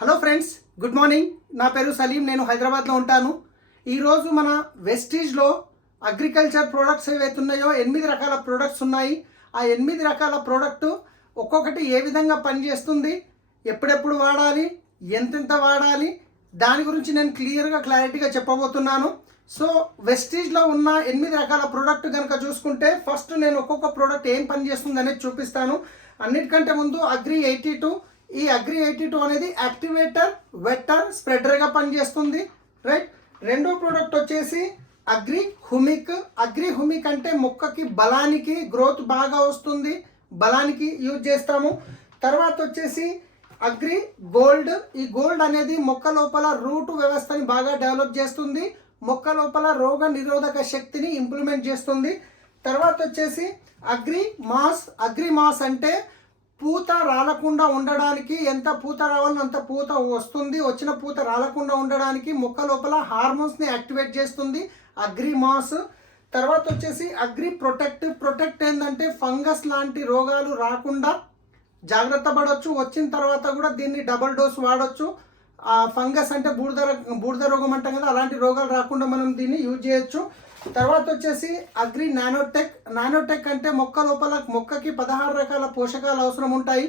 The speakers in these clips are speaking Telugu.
Hello friends, good morning. నా పేరు సలీం. నేను హైదరాబాద్లో ఉంటాను. ఈరోజు మన వెస్టీజ్లో అగ్రికల్చర్ ప్రోడక్ట్స్ ఏవైతే ఉన్నాయో 8 రకాల ప్రోడక్ట్స్ ఉన్నాయి. ఆ 8 రకాల ప్రోడక్ట్ ఒక్కొక్కటి ఏ విధంగా పనిచేస్తుంది, ఎప్పుడెప్పుడు వాడాలి, ఎంతెంత వాడాలి, దాని గురించి నేను క్లారిటీగా చెప్పబోతున్నాను. సో వెస్టీజ్లో ఉన్న 8 రకాల ప్రోడక్ట్ కనుక చూసుకుంటే ఫస్ట్ నేను ఒక్కొక్క ప్రోడక్ట్ ఏం పనిచేస్తుంది అనేది చూపిస్తాను. అన్నిటికంటే ముందు అగ్రి 82. ఈ అగ్రి 82 అనేది యాక్టివేటర్, వెట్టర్, స్ప్రెడర్గా పనిచేస్తుంది. రైట్. రెండో ప్రోడక్ట్ వచ్చేసి అగ్రి హుమిక్. అగ్రి హుమిక్ అంటే మొక్కకి బలానికి, గ్రోత్ బాగా వస్తుంది, బలానికి యూజ్ చేస్తాము. తర్వాత వచ్చేసి అగ్రి గోల్డ్. ఈ గోల్డ్ అనేది మొక్క లోపల రూట్ వ్యవస్థని బాగా డెవలప్ చేస్తుంది, మొక్క లోపల రోగ నిరోధక శక్తిని ఇంప్లిమెంట్ చేస్తుంది. తర్వాత వచ్చేసి అగ్రి మాస్. అగ్రి మాస్ అంటే పూత రాలకుండా ఉండడానికి, ఎంత పూత రావాలో అంత పూత వస్తుంది, వచ్చిన పూత రాలకుండా ఉండడానికి మొక్క లోపల హార్మోన్స్ని యాక్టివేట్ చేస్తుంది అగ్రి మాస్. తర్వాత వచ్చేసి అగ్రి ప్రొటెక్ట్. ప్రొటెక్ట్ ఏంటంటే ఫంగస్ లాంటి రోగాలు రాకుండా జాగ్రత్త పడవచ్చు. వచ్చిన తర్వాత కూడా దీన్ని డబుల్ డోస్ వాడచ్చు. ఫంగస్ అంటే బూడిద రోగం అంటాం కదా, అలాంటి రోగాలు రాకుండా మనం దీన్ని యూజ్ చేయొచ్చు. తర్వాత వచ్చేసి అగ్రి నానోటెక్. నానోటెక్ అంటే మొక్కకి 16 రకాల పోషకాలు అవసరం ఉంటాయి.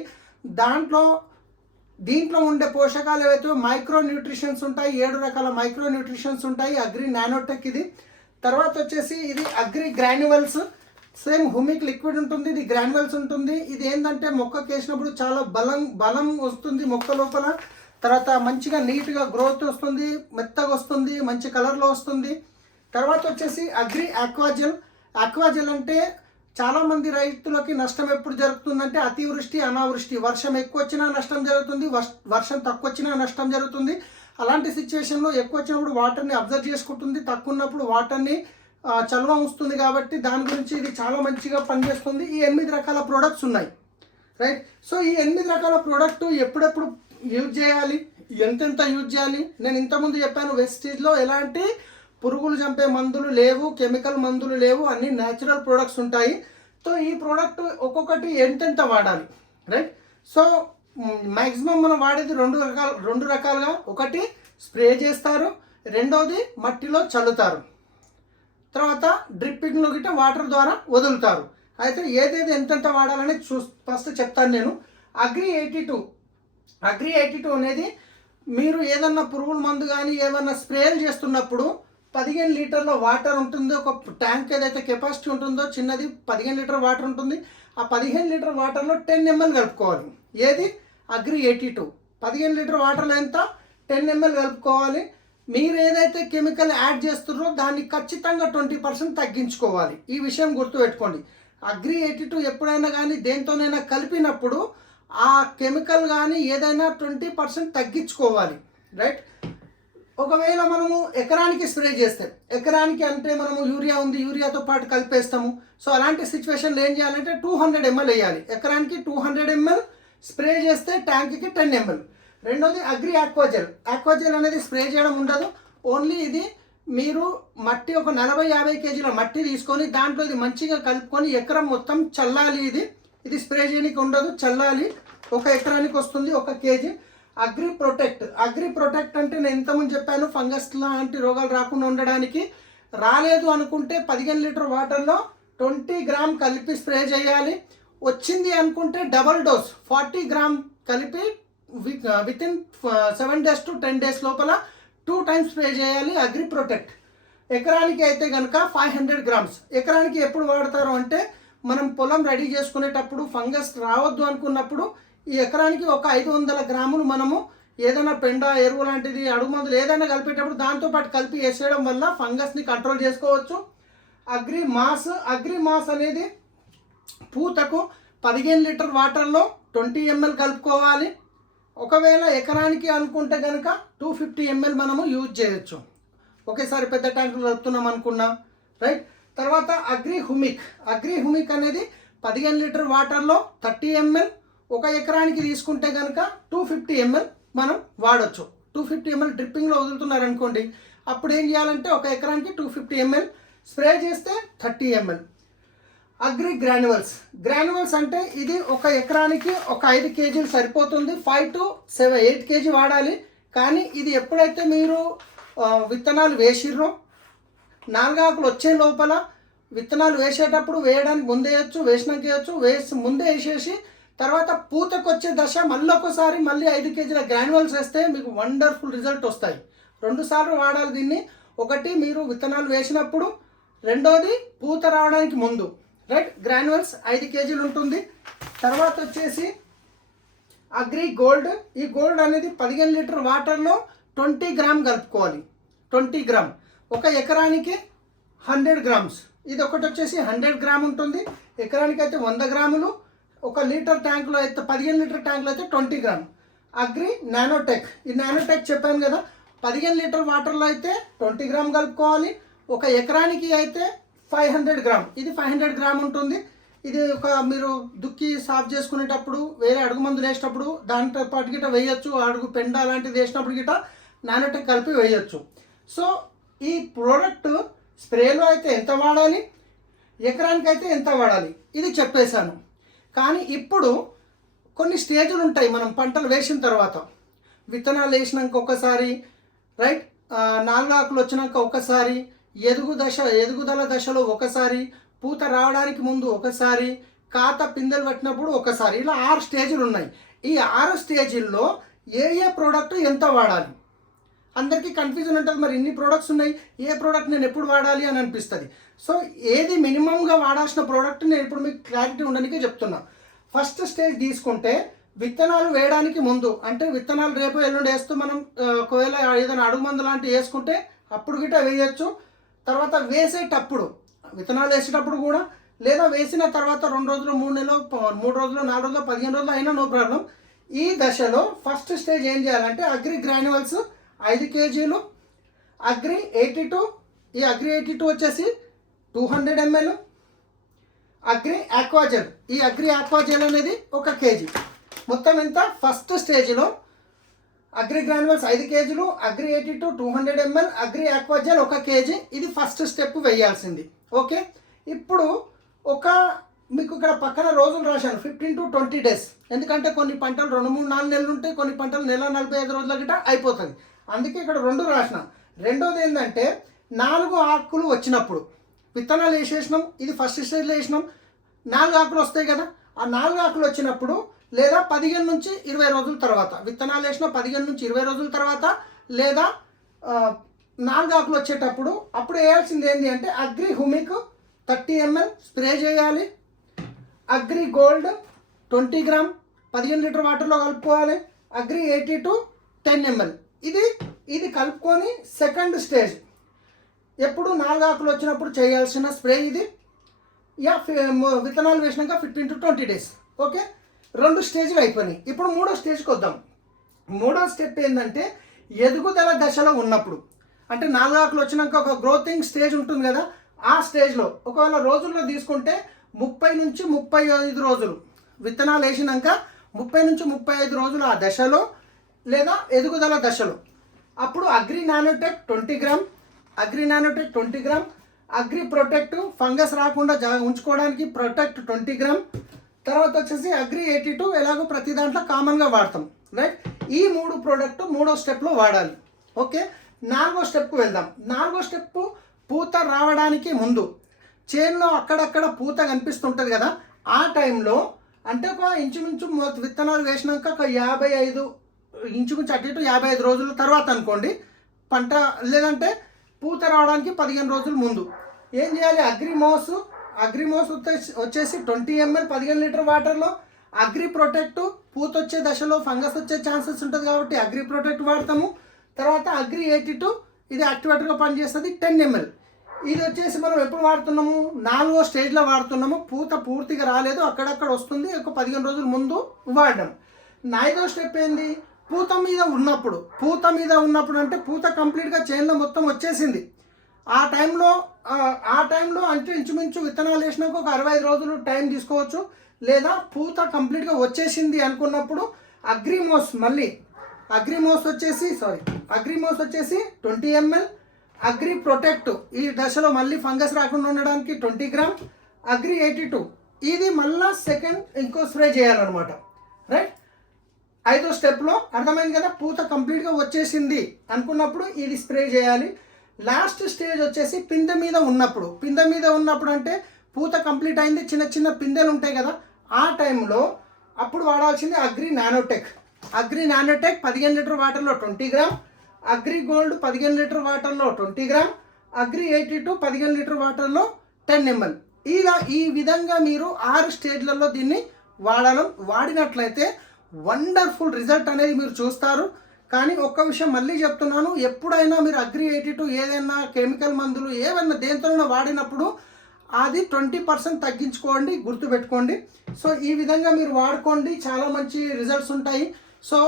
దీంట్లో ఉండే పోషకాలు ఏవైతే మైక్రో న్యూట్రిషన్స్ ఉంటాయి, 7 రకాల మైక్రో న్యూట్రిషన్స్ ఉంటాయి అగ్రి నానోటెక్ ఇది. తర్వాత వచ్చేసి ఇది agri granules. Same humic liquid ఉంటుంది, ఇది గ్రాన్యువల్స్ ఉంటుంది. ఇది ఏంటంటే మొక్కకి వేసినప్పుడు చాలా బలం వస్తుంది మొక్క లోపల. తర్వాత మంచిగా నీట్గా గ్రోత్ వస్తుంది, మెత్తగా వస్తుంది, మంచి కలర్లో వస్తుంది. తర్వాత వచ్చేసి అగ్రి ఆక్వాజెల్. ఆక్వాజెల్ అంటే చాలామంది రైతులకి నష్టం ఎప్పుడు జరుగుతుందంటే అతివృష్టి, అనావృష్టి. వర్షం ఎక్కువ వచ్చినా నష్టం జరుగుతుంది, వర్షం తక్కువ వచ్చినా నష్టం జరుగుతుంది. అలాంటి సిచ్యువేషన్లో ఎక్కువ వచ్చినప్పుడు వాటర్ని అబ్జర్వ్ చేసుకుంటుంది, తక్కువ ఉన్నప్పుడు వాటర్ని చల్వ ఉంచుతుంది. కాబట్టి దాని గురించి ఇది చాలా మంచిగా పనిచేస్తుంది. ఈ 8 రకాల ప్రోడక్ట్స్ ఉన్నాయి. రైట్. సో ఈ 8 రకాల ప్రోడక్ట్ ఎప్పుడెప్పుడు యూజ్ చేయాలి, ఎంతెంత యూజ్ చేయాలి, నేను ఇంతకుముందు చెప్పాను. వెస్టీజ్లో ఎలాంటి పురుగులు చంపే మందులు లేవు, కెమికల్ మందులు లేవు, అన్ని న్యాచురల్ ప్రోడక్ట్స్ ఉంటాయి. సో ఈ ప్రోడక్ట్ ఒక్కొక్కటి ఎంతెంత వాడాలి. రైట్. సో మ్యాక్సిమం మనం వాడేది రెండు రకాలుగా. ఒకటి స్ప్రే చేస్తారు, రెండోది మట్టిలో చల్లుతారు, తర్వాత డ్రిప్పింగ్లో గిట్ట వాటర్ ద్వారా వదులుతారు. అయితే ఏదేది ఎంతెంత వాడాలని ఫస్ట్ చెప్తాను నేను. అగ్రి 82. అగ్రి 82 అనేది మీరు ఏదన్నా పురుగుల మందు కానీ ఏమన్నా స్ప్రేలు చేస్తున్నప్పుడు 15 లీటర్ల వాటర్ ఉంటుంది. ఒక ట్యాంక్ ఏదైతే కెపాసిటీ ఉంటుందో చిన్నది 15 లీటర్ వాటర్ ఉంటుంది. ఆ 15 లీటర్ వాటర్లో 10 ml కలుపుకోవాలి. ఏది? అగ్రి 82. 15 లీటర్ వాటర్లో ఎంత? 10 ml కలుపుకోవాలి. మీరు ఏదైతే కెమికల్ యాడ్ చేస్తున్నారో దాన్ని ఖచ్చితంగా 20% తగ్గించుకోవాలి. ఈ విషయం గుర్తుపెట్టుకోండి. అగ్రి 82 ఎప్పుడైనా కానీ దేంతోనైనా కలిపినప్పుడు ఆ కెమికల్ కానీ ఏదైనా 20% తగ్గించుకోవాలి. రైట్. ఒకవేళ మనము ఎకరానికి స్ప్రే చేస్తే, ఎకరానికి అంటే మనము యూరియా ఉంది, యూరియాతో పాటు కలిపేస్తాము. సో అలాంటి సిచ్యువేషన్లో ఏం చేయాలంటే 200 ml వేయాలి. ఎకరానికి 200 ml స్ప్రే చేస్తే ట్యాంక్కి 10 ml. రెండోది అగ్రి ఆక్వాజెల్. ఆక్వాజెల్ అనేది స్ప్రే చేయడం ఉండదు. ఓన్లీ ఇది మీరు మట్టి ఒక 40-50 కేజీల మట్టి తీసుకొని దాంట్లో ఇది మంచిగా కలుపుకొని ఎకరం మొత్తం చల్లాలి. ఇది స్ప్రే చేయడానికి ఉండదు, చల్లాలి. ఒక ఎకరానికి వస్తుంది 1 KG. Agri protect. Agri protect అంటే నేను ఇంతకుముందు చెప్పాను, ఫంగస్ లాంటి రోగాలు రాకుండా ఉండడానికి. రాలేదు అనుకుంటే 15 లీటర్ వాటర్లో 20 గ్రామ్ కలిపి స్ప్రే చేయాలి. వచ్చింది అనుకుంటే డబల్ డోస్ 40 గ్రామ్ కలిపి వితిన్ 7 days to 10 days లోపల 2 times స్ప్రే చేయాలి అగ్రి ప్రొటెక్ట్. ఎకరానికి అయితే కనుక 500 grams. ఎకరానికి ఎప్పుడు వాడతారు అంటే మనం పొలం రెడీ చేసుకునేటప్పుడు ఫంగస్ రావద్దు అనుకున్నప్పుడు ఈ ఎకరానికి ఒక 500 గ్రాములు మనము ఏదైనా పెండ, ఎరువు లాంటిది, అడుగు మందులు ఏదైనా కలిపేటప్పుడు దాంతోపాటు కలిపి వేసేయడం వల్ల ఫంగస్ని కంట్రోల్ చేసుకోవచ్చు. Agri mass. అగ్రి మాస్ అనేది పూతకు 15 లీటర్ వాటర్లో 20 ml కలుపుకోవాలి. ఒకవేళ ఎకరానికి అనుకుంటే కనుక 250 ml మనము యూజ్ చేయొచ్చు. ఒకేసారి పెద్ద ట్యాంకులు కలుపుతున్నాం అనుకున్నాం. రైట్. తర్వాత అగ్రి హుమిక్. అగ్రి హుమిక్ అనేది 15 లీటర్ వాటర్లో 30 ml. ఒక ఎకరానికి తీసుకుంటే కనుక 250 ml మనం వాడచ్చు. 250 ml డ్రిప్పింగ్లో వదులుతున్నారనుకోండి, అప్పుడు ఏం చేయాలంటే ఒక ఎకరానికి 250 ml స్ప్రే చేస్తే 30 ml. అగ్రి గ్రాన్యువల్స్ అంటే ఇది ఒక ఎకరానికి ఒక 5 కేజీలు సరిపోతుంది. 5 to 8 కేజీ వాడాలి. కానీ ఇది ఎప్పుడైతే మీరు విత్తనాలు వేసిర్రో 4 ఆకులు వచ్చే లోపల విత్తనాలు వేసేటప్పుడు వేయడానికి ముందే వేయచ్చు, వేసినాక వేయచ్చు, ముందే వేసేసి తర్వాత పూతకు వచ్చే దశ మళ్ళీ 5 కేజీల గ్రాన్యువల్స్ వేస్తే మీకు వండర్ఫుల్ రిజల్ట్ వస్తాయి. 2 సార్లు వాడాలి దీన్ని. ఒకటి మీరు విత్తనాలు వేసినప్పుడు, రెండోది పూత రావడానికి ముందు. రైట్, గ్రాన్యువల్స్ 5 కేజీలు ఉంటుంది. తర్వాత వచ్చేసి అగ్రి గోల్డ్. ఈ గోల్డ్ అనేది 15 లీటర్ వాటర్లో 20 గ్రామ్ కలుపుకోవాలి. 20 గ్రామ్ ఒక ఎకరానికి 100 గ్రామ్స్. ఇది ఒకటి వచ్చేసి 100 గ్రామ్ ఉంటుంది. ఎకరానికి అయితే 100 గ్రాములు. ఒక లీటర్ ట్యాంకులో అయితే 15 లీటర్ ట్యాంకులో అయితే 20 గ్రామ్. Agri nanotech. ఈ నానోటెక్ చెప్పాను కదా, 15 లీటర్ వాటర్లో అయితే 20 గ్రామ్ కలుపుకోవాలి. ఒక ఎకరానికి అయితే 500 గ్రామ్. ఇది 500 గ్రామ్ ఉంటుంది. ఇది ఒక మీరు దుక్కి సాఫ్ చేసుకునేటప్పుడు, వేరే అడుగు మందులు వేసేటప్పుడు దాంతో పాటు గిట్ట వేయచ్చు. అడుగు పెండ అలాంటిది వేసినప్పుడు గిట్ట నానోటెక్ కలిపి వేయచ్చు. సో ఈ ప్రోడక్ట్ స్ప్రేలో అయితే ఎంత వాడాలి, ఎకరానికి అయితే ఎంత వాడాలి ఇది చెప్పేశాను. కానీ ఇప్పుడు కొన్ని స్టేజ్లు ఉంటాయి. మనం పంటలు వేసిన తర్వాత విత్తనాలు వేసినాక ఒకసారి, రైట్, 4 ఆకులు వచ్చినాక ఒకసారి, ఎదుగుదల దశలో ఒకసారి, పూత రావడానికి ముందు ఒకసారి, కాత పిందెలు పట్టినప్పుడు ఒకసారి, ఇలా 6 స్టేజ్లు ఉన్నాయి. ఈ 6 స్టేజ్ల్లో ఏ ప్రోడక్ట్ ఎంత వాడాలి అందరికీ కన్ఫ్యూజన్ ఉంటుంది. మరి ఇన్ని ప్రోడక్ట్స్ ఉన్నాయి, ఏ ప్రోడక్ట్ నేను ఎప్పుడు వాడాలి అని అనిపిస్తుంది. సో ఏది మినిమంగా వాడాల్సిన ప్రోడక్ట్ నేను ఇప్పుడు మీకు క్లారిటీ ఉండడానికే చెప్తున్నా. ఫస్ట్ స్టేజ్ తీసుకుంటే విత్తనాలు వేయడానికి ముందు, అంటే విత్తనాలు రేపు ఎల్లుండి వేస్తూ మనం ఒకవేళ ఏదైనా అడుగు మందు లాంటివి వేసుకుంటే అప్పుడు గిట్ట వేయచ్చు. తర్వాత వేసేటప్పుడు, విత్తనాలు వేసేటప్పుడు కూడా, లేదా వేసిన తర్వాత 2 రోజులు, 3 నెలలు, 3 రోజులు, 4 రోజులు, 15 రోజులు అయినా నో ప్రాబ్లం. ఈ దశలో ఫస్ట్ స్టేజ్ ఏం చేయాలంటే అగ్రి గ్రాన్యువల్స్ 5 కేజీలు, అగ్రి 82, ఈ అగ్రి 82 వచ్చేసి 200 ml, అగ్రి ఆక్వాజెల్, ఈ అగ్రి ఆక్వాజెల్ అనేది 1 కేజీ. మొత్తం ఎంత ఫస్ట్ స్టేజ్లో అగ్రి గ్రాన్యువల్స్ 5 కేజీలు, agri 82 200 ml, agri Aquagel 1 KG. ఇది ఫస్ట్ స్టెప్ వేయాల్సింది. ఓకే, ఇప్పుడు మీకు ఇక్కడ పక్కన రోజులు రాశాను, 15 to 20 days. ఎందుకంటే కొన్ని పంటలు 2, 3, 4 నెలలు ఉంటాయి, కొన్ని పంటలు నెల 45 రోజుల గిట్ట అయిపోతుంది. అందుకే ఇక్కడ 2 రాసిన. రెండోది ఏంటంటే 4 ఆకులు వచ్చినప్పుడు విత్తనాలు వేసేసినాం, ఇది ఫస్ట్ స్టేజ్లో వేసినాం, 4 ఆకులు వస్తాయి కదా, ఆ 4 ఆకులు వచ్చినప్పుడు, లేదా 15 నుంచి 20 రోజుల తర్వాత, విత్తనాలు వేసిన 15 నుంచి 20 రోజుల తర్వాత, లేదా 4 ఆకులు వచ్చేటప్పుడు అప్పుడు వేయాల్సింది ఏంటి అంటే అగ్రి హ్యూమిక్ 30 ml స్ప్రే చేయాలి. అగ్రి గోల్డ్ 20 గ్రామ్ 15 లీటర్ వాటర్లో కలుపుకోవాలి. Agri 82 10 ml. ఇది కలుపుకొని సెకండ్ స్టేజ్ ఎప్పుడు 4 ఆకులు వచ్చినప్పుడు చేయాల్సిన స్ప్రే ఇది. విత్తనాలు వేసినాక 15 to 20 days. ఓకే, 2 స్టేజ్లు అయిపోయినాయి. ఇప్పుడు 3వ స్టేజ్కి వద్దాం. 3వ స్టెప్ ఏంటంటే ఎదుగుదల దశలో ఉన్నప్పుడు, అంటే 4 ఆకులు వచ్చినాక ఒక గ్రోతింగ్ స్టేజ్ ఉంటుంది కదా, ఆ స్టేజ్లో ఒకవేళ రోజుల్లో తీసుకుంటే 30 నుంచి 35 రోజులు విత్తనాలు వేసినాక 30 నుంచి 35 రోజులు ఆ దశలో, లేదా ఎదుగుదల దశలో, అప్పుడు agri nanotech 20 gram, agri nanotech 20 gram, agri protect fungus రాకుండా ఉంచుకోవడానికి ప్రొటెక్ట్ 20 గ్రామ్, తర్వాత వచ్చేసి అగ్రి 82 ఎలాగో ప్రతి దాంట్లో కామన్గా వాడతాం. రైట్, ఈ 3 ప్రోడక్ట్ 3వ స్టెప్లో వాడాలి. ఓకే, 4వ స్టెప్కు వెళ్దాం. 4వ స్టెప్ పూత రావడానికి ముందు చేనులో అక్కడక్కడ పూత కనిపిస్తుంటుంది కదా, ఆ టైంలో అంటే ఒక ఇంచుమించు విత్తనాలు వేసినాక ఒక 55 ఇంచుమించు అటు ఇటు 55 రోజుల తర్వాత అనుకోండి పంట, లేదంటే పూత రావడానికి 15 రోజుల ముందు ఏం చేయాలి? అగ్రిమోస్ వచ్చేసి 20 ml 15 లీటర్ వాటర్లో, అగ్రి ప్రొటెక్ట్ పూత వచ్చే దశలో ఫంగస్ వచ్చే ఛాన్సెస్ ఉంటుంది కాబట్టి అగ్రి ప్రొటెక్ట్ వాడతాము. తర్వాత అగ్రి 82 ఇది యాక్టివేటర్గా పనిచేస్తుంది 10 ml. ఇది వచ్చేసి మనం ఎప్పుడు వాడుతున్నాము? 4వ స్టేజ్లో వాడుతున్నాము. పూత పూర్తిగా రాలేదు, అక్కడక్కడ వస్తుంది, ఒక 15 రోజుల ముందు వాడడం. 5వ స్టెప్ ఏంది? పూత మీద ఉన్నప్పుడు అంటే పూత కంప్లీట్గా చేనులో మొత్తం వచ్చేసింది. ఆ టైంలో అంటే ఇంచుమించు విత్తనాలు వేసినాక ఒక 65 రోజులు టైం తీసుకోవచ్చు. లేదా పూత కంప్లీట్గా వచ్చేసింది అనుకున్నప్పుడు అగ్రిమోస్ వచ్చేసి 20 ml, అగ్రి ప్రొటెక్ట్ ఈ దశలో మళ్ళీ ఫంగస్ రాకుండా ఉండడానికి 20 గ్రామ్, అగ్రి 82 ఇది మళ్ళా సెకండ్ ఇంకో స్ప్రే చేయాలన్నమాట. రైట్, 5వ స్టెప్లో అర్థమైంది కదా. పూత కంప్లీట్గా వచ్చేసింది అనుకున్నప్పుడు ఇది స్ప్రే చేయాలి. లాస్ట్ స్టేజ్ వచ్చేసి పిందె మీద ఉన్నప్పుడు అంటే పూత కంప్లీట్ అయింది, చిన్న చిన్న పిందెలు ఉంటాయి కదా, ఆ టైంలో అప్పుడు వాడాల్సింది అగ్రి నానోటెక్. 15 లీటర్ వాటర్లో 20 గ్రామ్, అగ్రి గోల్డ్ 15 లీటర్ వాటర్లో 20 గ్రామ్, అగ్రి 82 15 లీటర్ వాటర్లో 10 ml. ఈ విధంగా మీరు 6 స్టేజ్లలో దీన్ని వాడినట్లయితే వండర్ఫుల్ రిజల్ట్ అనేది మీరు చూస్తారు. కానీ ఒక్క విషయం మళ్ళీ చెప్తున్నాను, ఎప్పుడైనా మీరు అగ్రి 82 ఏదైనా కెమికల్ మందులు ఏవైనా దేంతోనైనా వాడినప్పుడు అది 20% తగ్గించుకోండి, గుర్తుపెట్టుకోండి. సో ఈ విధంగా మీరు వాడుకోండి, చాలా మంచి రిజల్ట్స్ ఉంటాయి. సో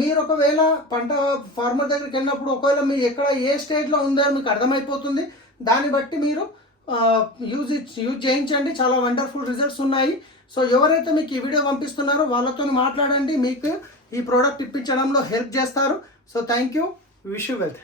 మీరు ఒకవేళ పంట ఫార్మర్ దగ్గరికి వెళ్ళినప్పుడు ఒకవేళ మీరు ఎక్కడ ఏ స్టేజ్లో ఉందో మీకు అర్థమైపోతుంది. దాన్ని బట్టి మీరు యూజ్ చేయించండి, చాలా వండర్ఫుల్ రిజల్ట్స్ ఉన్నాయి. సో ఎవరైతే మీకు ఈ వీడియో పంపిస్తున్నారో వాళ్ళతో మాట్లాడండి, మీకు ఈ ప్రోడక్ట్ ఇప్పించడంలో హెల్ప్ చేస్తారు. So thank you, wish you wealth.